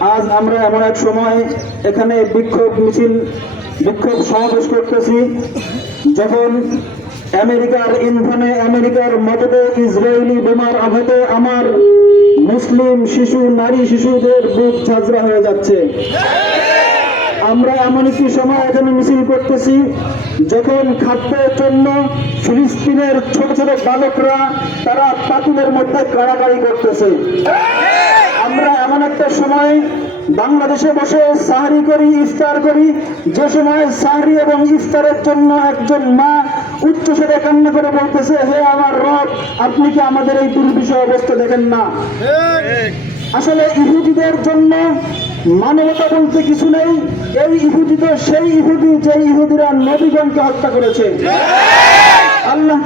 আজ আমরা এমন এক সময় এখানে বিক্ষোভ মিছিল, বিক্ষোভ সমাবেশ করতেছি, যখন আমেরিকার ইন্ধনে আমেরিকার মদতে ইসরায়েলি বোমার আঘাতে আমার মুসলিম শিশু, নারী শিশুদের বুক ঝাঁঝরা হয়ে যাচ্ছে। আমরা এমন একটি সময় এখানে মিছিল করতেছি, যখন খাদ্যের জন্য ফিলিস্তিনের ছোট ছোট বালকরা তারা পাতুলের মধ্যে কাড়াকাড়ি করতেছে। আমরা এমন একটা সময় বাংলাদেশে বসে সাহারি করি, ইফতার করি, যে সময় সাহারি এবং ইফতারের জন্য একজন মা উচ্চস্বরে কান্না করে বলতেছে, হে আমার রব, আপনি কি আমাদের এই দুর্বিষয় অবস্থা দেখেন না? আসলে ইহুদিদের জন্য মানবতা বলতে কিছু নেই। এই ইহুদি তো সেই ইহুদি যে ইহুদিরা নবীগণকে হত্যা করেছে।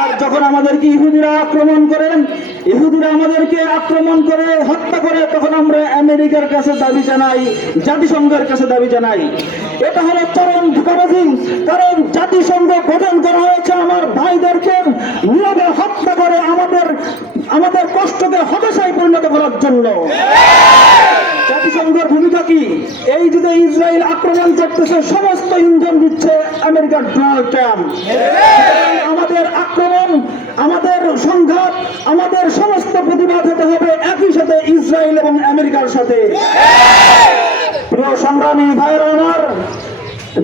আর যখন আমাদেরকে ইহুদিরা আক্রমণ করেন ইহুদিরা আমাদেরকে আক্রমণ করে, হত্যা করে, তখন আমরা আমেরিকার কাছে দাবি জানাই, জাতিসংঘের কাছে দাবি জানাই। এটা হলো চরম ধোকাবাজি, কারণ জাতিসংঘ গঠন করা হয়েছে আমার ভাইদেরকে নীরবে হত্যা করে আমাদের আমাদের কষ্টকে হতাশায় পরিণত করার জন্য। জাতিসংঘের কি? এই যে ইসরায়েল আক্রমণ করতেছে, সমস্ত ইন্ধন দিচ্ছে আমেরিকার ডোনাল্ড ট্রাম্প। আমাদের আক্রমণ, আমাদের সংঘাত, আমাদের সমস্ত প্রতিবাদ হতে হবে একই সাথে ইসরায়েল এবং আমেরিকার সাথে। প্রিয় সংগ্রামী ভাইরা আমার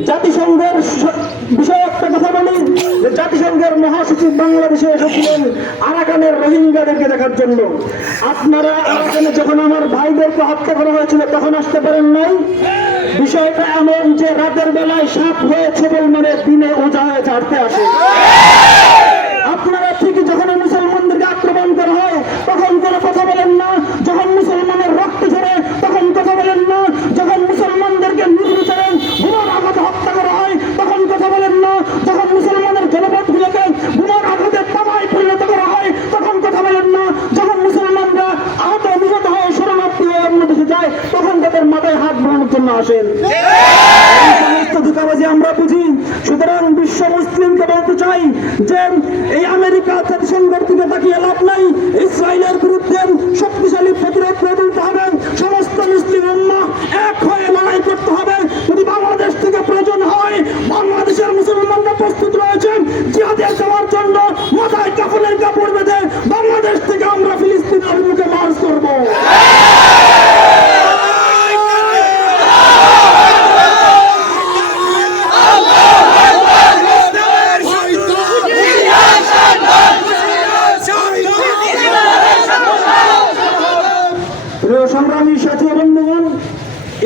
জাতিসংঘের বিষয় বিষয়ে একটা কথা বলি, যে জাতিসংঘের মহাসচিব বাংলাদেশে এসেছিলেন আরাকানের রোহিঙ্গাদেরকে দেখার জন্য। আপনারা আরাকানে যখন আমার ভাইদেরকে হত্যা করা হয়েছিল, তখন আসতে পারেন নাই। বিষয়টা এমন যে রাতের বেলায় সাপ হয়েছে বল মানে দিনে ওজা হয়ে ছাড়তে আসে আপনারা ঠিকই যখন এই মুসলমানদেরকে আক্রমণ করা হয় তখন কোনো কথা বলেন না যখন মুসলমানের রক্ত ঝরে তখন কথা বলেন না যখন মুসলমানদেরকে নির্বিচারে বোমার আঘাতে হত্যা করা হয় তখন কথা বলেন না যখন মুসলমানের জনপদগুলোকে বোমার আঘাতে তামায় পরিণত করা হয় তখন কথা বলেন না যখন মুসলমানরা আহত নিহত হয়ে শরণার্থী হয়ে অন্য দেশে যায় তখন তাদের মাথায় হাত বানানোর জন্য আসেন এই সমস্ত বুঝি, সুতরাং বিশ্ব মুসলিমকে বলতে চাই যে, এই আমেরিকা জাতিসংঘের দিকে তাকিয়ে লাভ নাই, ইসরায়েলের বিরুদ্ধে শক্তিশালী প্রতিরোধ করে তুলতে হবে সমস্ত মুসলিম উম্মা এক হয়ে লড়াই করতে হবে যদি বাংলাদেশ থেকে প্রয়োজন হয় বাংলাদেশের মুসলমানরা প্রস্তুত রয়েছেন জিহাদে যাওয়ার জন্য মাথায় কাফনের কাপড় বেঁধে বাংলাদেশ থেকে আমরা ফিলিস্তিন অভিমুখে মার্চ করব প্রিয় সংগ্রামী সাথী বন্ধুগণ,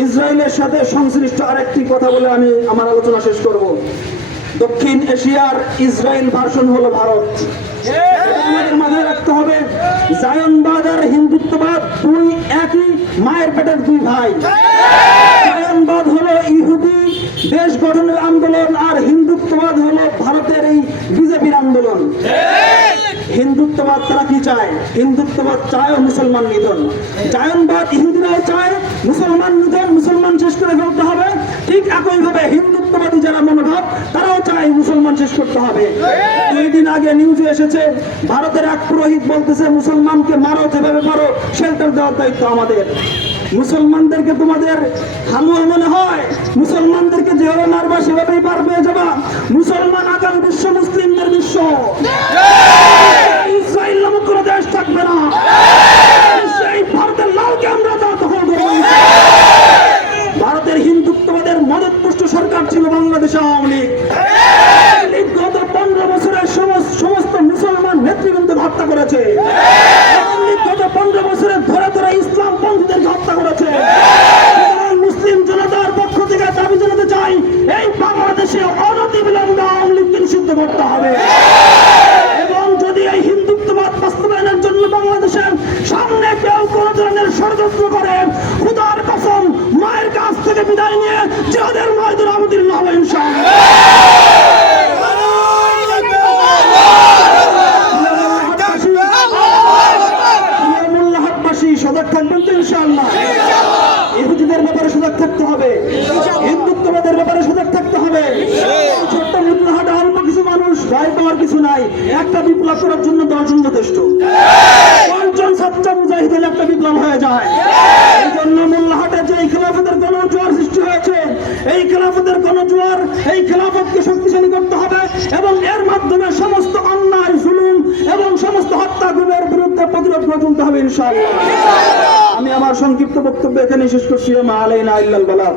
ইসরায়েলের সাথে সংশ্লিষ্ট আরেকটি কথা বলে আমি আমার আলোচনা শেষ করব। দক্ষিণ এশিয়ার ইসরায়েল ভার্সন হলো ভারত। আন্দোলন, আর হিন্দুত্ববাদ হলো ভারতের এই বিজেপির আন্দোলন হিন্দুত্ববাদ তারা কি চায়? হিন্দুত্ববাদ চায় মুসলমান নিধন। জায়নবাদ ইহুদিরাও চায়, মুসলমান নিধন, মুসলমান শেষ করে ফেলতে হবে। ঠিক একইভাবে হিন্দুত্ববাদী যারা মনোভাব, তারাও চায় মুসলমান শেষ করতে হবে। দুই দিন আগে নিউজে এসেছে, ভারতের এক পুরোহিত বলতেছে, মুসলমানকে মারো, যেভাবে পারো শেল্টার দেওয়ার দায়িত্ব আমাদের। মুসলমানদেরকে তোমাদের হালুয়া মনে হয়, মুসলমানদেরকে যেভাবে মারবা, সেভাবেই পার পেয়ে যাবা। মুসলমান আগামী বিশ্ব মুসলিমদের বিশ্ব ইসরায়েল নামক কোনো দেশ থাকবে না সেই ভারতের লালকে আমরা তা দখল করব ভারতের হিন্দুত্ববাদের মদতপুষ্ট সরকার ছিল বাংলাদেশ আওয়ামী লীগ আওয়ামী লীগ গত পনেরো বছরের সমস্ত সমস্ত মুসলমান নেতৃবৃন্দকে হত্যা করেছে আওয়ামী লীগ গত পনেরো বছরের ধরে ধরে ইসলাম পন্থীদেরকে হত্যা করেছে সুতরাং মুসলিম জনতার পক্ষ থেকে দাবি জানাতে চাই এই বাংলাদেশে অনতি বিলম্বে আওয়ামী লীগকে নিষিদ্ধ করতে হবে হিন্দুত্ববাদের ব্যাপারে সজাগ থাকতে হবে ছোট্ট মুদ্রাহাটে অল্প কিছু মানুষ ভয় পাওয়ার কিছু নাই একটা করার জন্য দশজন যথেষ্ট পঞ্চম সাতটা মুজাহিদ হলে একটা বিপ্লব হয়ে যায়। এই জন্য মোল্লাহাটে যে এই খেলাফতের গণজোয়ার সৃষ্টি হয়েছে, এই খেলাফতের গণজোয়ার এই খেলাফতকে শক্তিশালী করতে হবে এবং এর মাধ্যমে সমস্ত অন্যায়, জুলুম এবং সমস্ত হত্যা, গুমের বিরুদ্ধে প্রতিরোধ গড়ে তুলতে হবে ইনশাআল্লাহ। আমি আমার সংক্ষিপ্ত বক্তব্য এখানে শেষ করছি। মা আলাইনা ইল্লাল বালাগ।